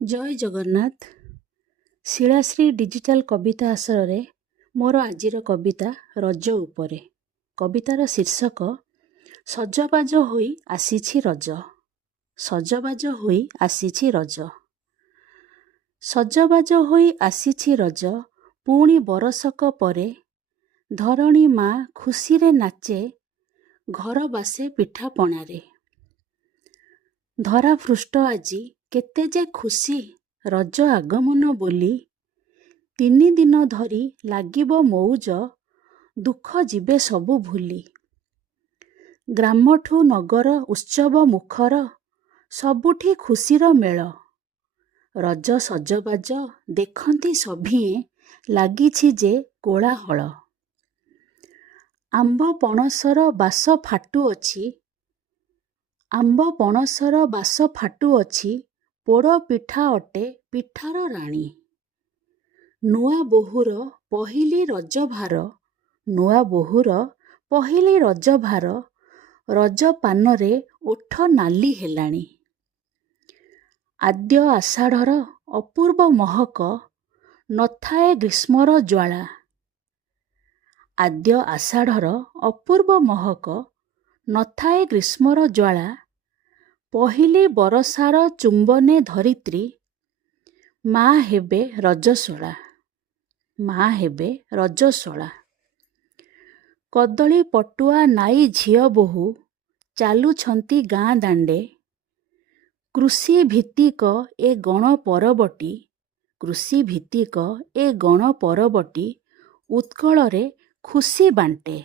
जय जगन्नाथ। शिलाश्री डिजिटल कविता आश्रय मोर आजिर कविता रज उपरे। कवितार शीर्षक सजबाज होई आसीछि रज। सजबाज होई आसीछि रज। सजबाज होई आसीछि रज पुणी बरसक परे। धरणी माँ खुशीरे नाचे घर बासे पिठा पणारे। धरा पृष्ठ आजी केते जे खुशी रज आगमन बोली। 3 दिन धरी लागिब मौज दुख जिबे सबु भूली। ग्रामठू नगर उत्सव मुखर सबुठी खुशीर मेल। रज सजबाज देखंती सभिए लागिछि जे कोलाहल। आंब पणसर बास फाटुअछि। आंब पणसर बास फाटुअछि। पोड़ पिठा अटे पिठार राणी। नुआ बोहूर पहिली रज भार। नुआ बोहूर पहिली रज भार। रज पानरे ओठ नाली हेलाणी। आद्य आषाढ़र अपूर्व महक नथाए ग्रीष्मर ज्वाला। आद्य आषाढ़र अपूर्व महक नथाए ग्रीष्मर ज्वाला। पहिली बरसार चुंबने धरित्री माँ हेबे रजस्वला। माँ हेबे रजस्वला। कदली पटुआ नाई झियो बोहू चालुछंती गाँ दांडे। कृषि भित्तिक ए गण परबटी। कृषि भित्तिक ए गण परबटी उत्कଳରେ खुशी बांटे।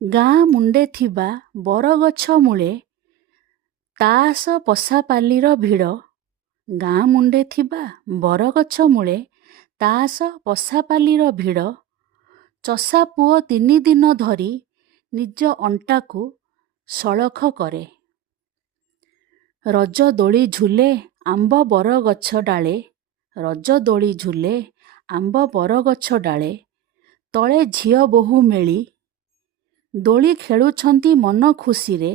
गाँ मुंडे थिबा बरगछ मूले तास पशापालीर भिड़। गाँ मुंडे थिबा बरगछ मूले तास पशापालीर भिड़। चषा पुओ 3 दिन धरी निज अंटाकू सळख करे। रज दोली झुले आंब बरगछ डाले। रज दोली झुले आंब बरगछ डाले। तळे झियो बोहू मेली दोली खेलुछंती मन खुशीरे।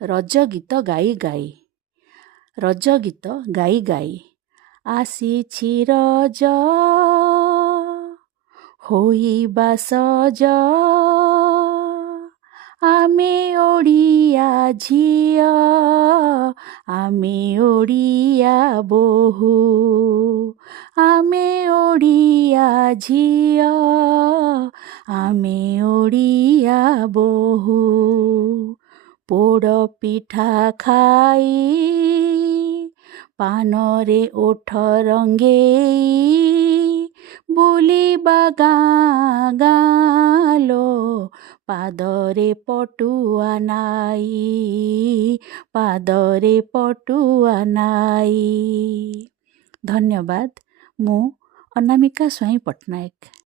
रज गीत गाई गाई। रज गीत गाई गाई। आसीछि रज होइबा सज। आमे ओडिया झियो आमे ओडिया बोहू। आमे ओडिया झियो आमे ओडिया बोहू। पोड़ पिठा खाई पानरे ओठ रंगेई। बुलिबा गाँ गाँ लो पादरे पटुआ नाई। पादरे पटुआ नाई। धन्यवाद। मु अनामिका स्वाई पट्टनायक।